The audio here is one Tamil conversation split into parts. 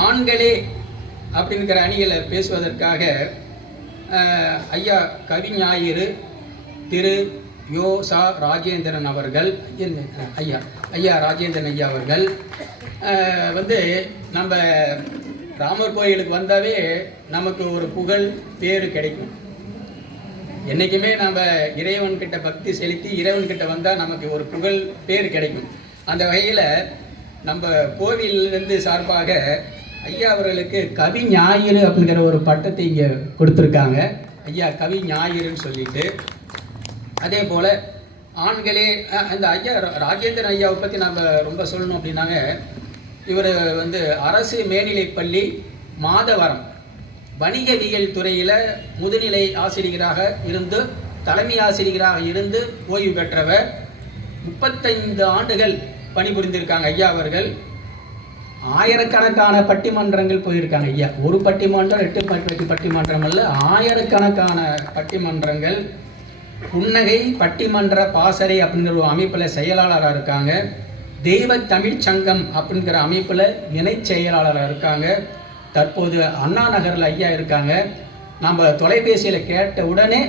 ஆண்களே அப்படிங்கிற அணிகளை பேசுவதற்காக ஐயா கவிஞாயிறு திரு யோ சா ராஜேந்திரன் அவர்கள், ஐயா ராஜேந்திரன் ஐயா அவர்கள் வந்து நம்ம ராமர் கோயிலுக்கு வந்தாவே நமக்கு ஒரு புகழ் பேரு கிடைக்கும். என்றைக்குமே நம்ம இறைவன்கிட்ட பக்தி செலுத்தி இறைவன்கிட்ட வந்தால் நமக்கு ஒரு புகழ் பேர் கிடைக்கும். அந்த வகையில் நம்ம கோவிலிருந்து சார்பாக ஐயா அவர்களுக்கு கவி ஞாயிறு அப்படிங்கிற ஒரு பட்டத்தை இங்கே கொடுத்துருக்காங்க. ஐயா கவி ஞாயிறுன்னு சொல்லிட்டு, அதே போல் ஆண்களே அந்த ஐயா ராஜேந்திரன் ஐயாவை பற்றி நம்ம ரொம்ப சொல்லணும் அப்படின்னாங்க, இவர் வந்து அரசு மேல்நிலைப்பள்ளி மாதவரம் வணிகவியல் துறையில் முதுநிலை ஆசிரியராக இருந்து தலைமை ஆசிரியராக இருந்து ஓய்வு பெற்றவர். 35 ஆண்டுகள் பணிபுரிந்திருக்காங்க ஐயா அவர்கள். ஆயிரக்கணக்கான பட்டிமன்றங்கள் போயிருக்காங்க ஐயா. ஒரு பட்டிமன்றம் 8 பட்டிமன்றம் அல்ல, ஆயிரக்கணக்கான பட்டிமன்றங்கள். புன்னகை பட்டிமன்ற பாசறை அப்படிங்கிற ஒரு அமைப்பில் செயலாளராக இருக்காங்க. தெய்வ தமிழ் சங்கம் அப்படிங்கிற அமைப்பில் இணை செயலாளராக இருக்காங்க. தற்போது அண்ணா நகரில் ஐயா இருக்காங்க. நம்ம தொலைபேசியில் கேட்ட உடனே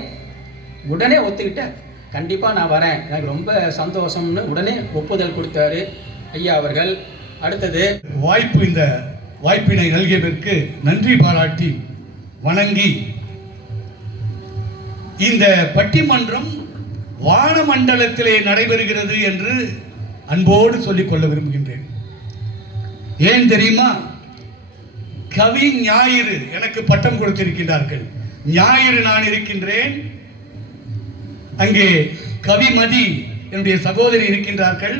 ஒத்துக்கிட்டேன், கண்டிப்பாக நான் வரேன், எனக்கு ரொம்ப சந்தோஷம்னு உடனே ஒப்புதல் கொடுத்தாரு ஐயா அவர்கள். அடுத்தது இந்த வாய்ப்பினை நல்கியதற்கு நன்றி பாராட்டி வணங்கி, இந்த பட்டிமன்றம் வானமண்டலத்திலே நடைபெறுகிறது என்று அன்போடு சொல்லிக் கொள்ள விரும்புகின்றேன். ஏன் தெரியுமா? கவி ஞாயிறு எனக்கு பட்டம் கொடுத்திருக்கின்றார்கள். ஞாயிறு நான் இருக்கின்றேன், அங்கே கவிமதி என்னுடைய சகோதரி இருக்கின்றார்கள்,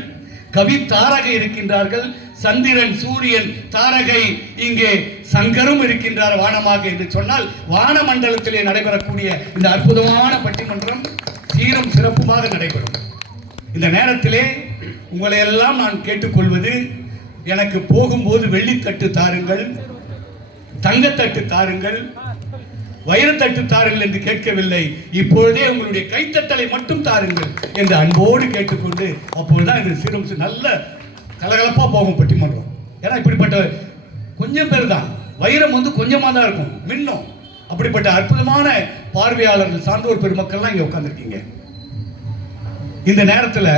கவி தாரகை இருக்கின்றார்கள், சந்திரன் சூரியன் தாரகை இங்கே சங்கரும் இருக்கின்றார் வானமாக என்று சொன்னால், வானமண்டலத்திலே நடைபெறக்கூடிய இந்த அற்புதமான பட்டிமன்றம் சீரும் சிறப்புமாக நடைபெறும். இந்த நேரத்திலே உங்களை எல்லாம் நான் கேட்டுக்கொள்வது, எனக்கு போகும்போது வெள்ளித்தட்டு தாருங்கள், தங்கத்தட்டு தாருங்கள், வைரத்தட்டு தாருங்கள் என்று கேட்கவில்லை. இப்பொழுதே உங்களுடைய கைத்தட்டலை மட்டும் தாருங்கள் என்று அன்போடு கேட்டுக்கொண்டு, அப்பொழுதுதான் இது சிறும் நல்ல கலகலப்பா போகும் பட்டிமன்றம். ஏன்னா இப்படிப்பட்ட கொஞ்சம் பேர் தான், வைரம் வந்து கொஞ்சமா தான் இருக்கும், மின்னும். அப்படிப்பட்ட அற்புதமான பார்வையாளர்கள் சான்றோர் பெருமக்கள்லாம் இங்க உட்கார்ந்துருக்கீங்க. இந்த நேரத்தில்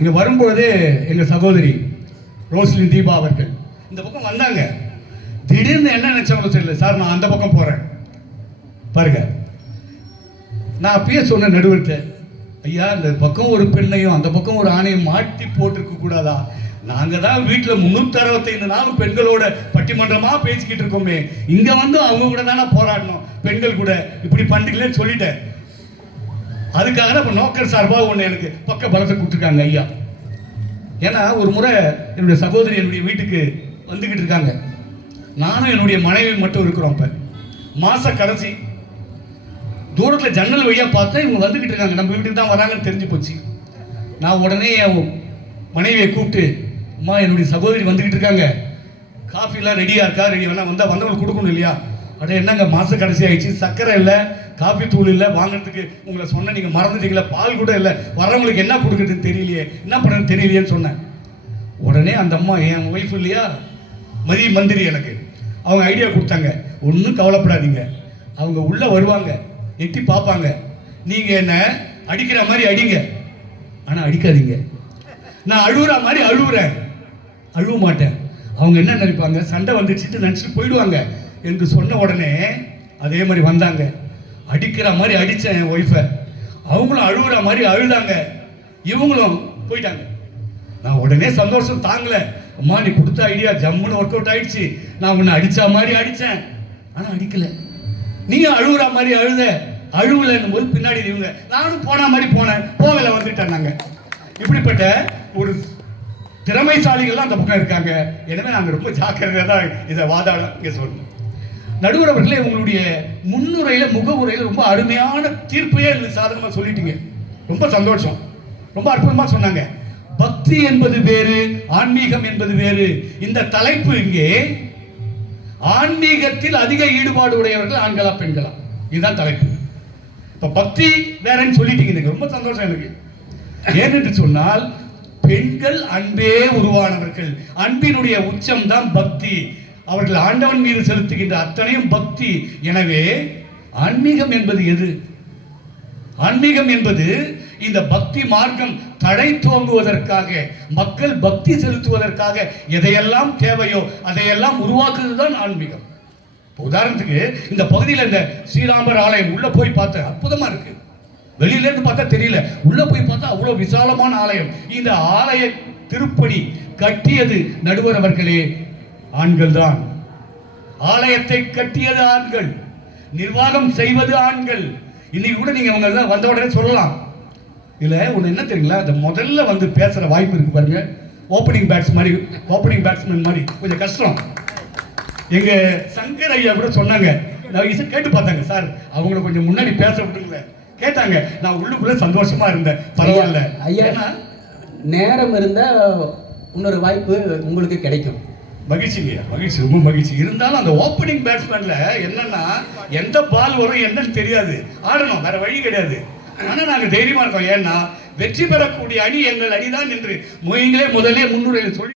இங்க வரும்பொழுதே எங்க சகோதரி ரோஸ்லின் தீபா அவர்கள் இந்த பக்கம் வந்தாங்க. திடீர்னு என்ன நினைச்சவங்களோ தெரியல, சார் நான் அந்த பக்கம் போறேன் பாருங்க. நான் அப்பயே சொன்ன நடுவர்கிட்ட, ஐயா இந்த பக்கம் ஒரு பெண்ணையும் அந்த பக்கம் ஒரு ஆணையும் மாட்டி போட்டிருக்க கூடாதா? நாங்க தான் வீட்டில் 365 நாளும் பெண்களோட பட்டிமன்றமா பேசிக்கிட்டு இருக்கோமே, இங்க வந்து அவங்க கூட தானே போராடணும், பெண்கள் கூட இப்படி பண்ணிக்கலன்னு சொல்லிட்டேன். அதுக்காக தான் இப்போ நோக்கர் சார்பாக ஒன்று எனக்கு பக்க பலத்தை கொடுத்துருக்காங்க ஐயா. ஏன்னா ஒரு முறை என்னுடைய சகோதரி என்னுடைய வீட்டுக்கு வந்துக்கிட்டு இருக்காங்க, நானும் என்னுடைய மனைவி மட்டும் இருக்கிறோம். இப்போ மாச கடைசி, தூரத்தில் ஜன்னல் வழியா பார்த்தா இவங்க வந்துக்கிட்டு இருக்காங்க, நம்ம வீட்டுக்கு தான் வராங்கன்னு தெரிஞ்சு போச்சு. நான் உடனே மனைவியை கூப்பிட்டு, அம்மா என்னுடைய சகோதரி வந்துக்கிட்டு இருக்காங்க, காஃபிலாம் ரெடியா இருக்கா? ரெடி வேணா வந்தவங்களுக்கு கொடுக்கணும் இல்லையா? அட என்னங்க மாச கடைசி ஆயிடுச்சு, சர்க்கரை இல்லை, காஃபி தூள் இல்லை, வாங்குறதுக்கு உங்களை சொன்ன நீங்கள் மறந்துட்டீங்களா, பால் கூட இல்லை, வர்றவங்களுக்கு என்ன கொடுக்குறதுன்னு தெரியலையே, என்ன பண்ணுறதுன்னு தெரியலையேன்னு சொன்னேன். உடனே அந்த அம்மா, என் ஒய்ஃப் இல்லையா மந்திரி, எனக்கு அவங்க ஐடியா கொடுத்தாங்க, ஒன்றும் கவலைப்படாதீங்க, அவங்க உள்ளே வருவாங்க, எட்டி பார்ப்பாங்க, நீங்கள் என்ன அடிக்கிற மாதிரி அடிங்க, ஆனால் அடிக்காதீங்க, நான் அழுகுற மாதிரி அழுகுறேன், அழுவ மாட்டேன், அவங்க என்ன நினைப்பாங்க, சண்டை வந்துச்சுட்டு நினச்சிட்டு போயிடுவாங்க என்று சொன்ன உடனே அதே மாதிரி வந்தாங்க. அடிக்கிற மாதிரி அடித்தேன் என் ஒய்ஃபை, அவங்களும் அழுகுற மாதிரி அழுதாங்க, இவங்களும் போயிட்டாங்க. நான் உடனே சந்தோஷம் தாங்கல, அம்மா நீ கொடுத்த ஐடியா ஜம்முன்னு ஒர்க் அவுட் ஆயிடுச்சு, நான் உன்னை அடிச்ச மாதிரி அடித்தேன், ஆனால் அடிக்கல, நீங்க அழுகுற மாதிரி அழுவலன்னும் போது பின்னாடி இவங்க, நானும் போன மாதிரி போனேன், போகல வந்துட்டேன். நாங்கள் இப்படிப்பட்ட ஒரு திறமைசாலிகள்லாம் அந்த பக்கம் இருக்காங்க. எனவே நாங்கள் ரொம்ப ஜாக்கிரதையாக தான் இதை வாதாட இங்கே சொல்லணும். நடுவர் அவர்களே, உங்களுடைய முன்னுரையில் முகவுரையில் ரொம்ப அருமையான தீர்ப்பையே சாதகமாக சொல்லிட்டீங்க, ரொம்ப சந்தோஷம், ரொம்ப அற்புதமாக சொன்னாங்க. பக்தி என்பது வேறு, ஆன்மீகம் என்பது வேறு. இந்த தலைப்பு இங்கே ஆன்மீகத்தில் அதிக ஈடுபாடு உடையவர்கள் ஆண்களா பெண்களா, இதுதான் தலைப்பு. இப்ப பக்தி வேறன்னு சொல்லிட்டீங்க, ரொம்ப சந்தோஷம் எனக்கு. ஏனென்று சொன்னால் பெண்கள் அன்பே உருவானவர்கள். அன்பினுடைய உச்சம் தான் பக்தி. அவர்கள் ஆண்டவன் மீது செலுத்துகின்ற அத்தனையும் பக்தி. எனவே ஆன்மீகம் என்பது எது? ஆன்மீகம் என்பது இந்த பக்தி மார்க்கம் தடை தோங்குவதற்காக, மக்கள் பக்தி செலுத்துவதற்காக எதையெல்லாம் தேவையோ அதையெல்லாம் உருவாக்குவதுதான் ஆன்மீகம். உதாரணத்துக்கு இந்த பகுதியில் இந்த ஸ்ரீராமர் ஆலயம் உள்ள போய் பார்த்தேன், அற்புதமா இருக்கு. வெளியில இருந்து பார்த்தா தெரியல, உள்ள போய் பார்த்தா அவ்வளவு விசாலமான ஆலயம். இந்த ஆலய திருப்பணி கட்டியது நடுவர் அவர்களே, ஆண்கள் தான். ஆலயத்தை கட்டியது ஆண்கள், நிர்வாகம் செய்வது ஆண்கள். இன்னைக்கு கூட நீங்க அவங்க வந்த உடனே சொல்லலாம், இல்ல ஒண்ணு என்ன தெரியுங்களா, அந்த முதல்ல வந்து பேசுற வாய்ப்பு இருக்கு பாருங்க, ஓப்பனிங் பேட்ஸ்மேன் மாதிரி கொஞ்சம் கஷ்டம். எங்க சங்கர் ஐயா கூட சொன்னாங்க, நான் கேட்டு பார்த்தாங்க, சார் அவங்கள கொஞ்சம் முன்னாடி பேச விட்டுங்களேன் கேட்டாங்க. நான் உள்ளுக்குள்ள சந்தோஷமா இருந்தேன். பரவாயில்ல ஐயா, நேரம் இருந்தா இன்னொரு வாய்ப்பு உங்களுக்கு கிடைக்கும். மகிழ்ச்சிங்க, மகிழ்ச்சி, ரொம்ப மகிழ்ச்சி. இருந்தாலும் அந்த ஓப்பனிங் பேட்ஸ்மேன்ல என்னன்னா எந்த பால் வரும் என்னன்னு தெரியாது, ஆடணும், வேற வழி கிடையாது. ஆனா நாங்க தைரியமா இருக்கோம். ஏன்னா வெற்றி பெறக்கூடிய அணி எங்கள் அணிதான் என்று முதலே முன்னுரையில் சொல்லி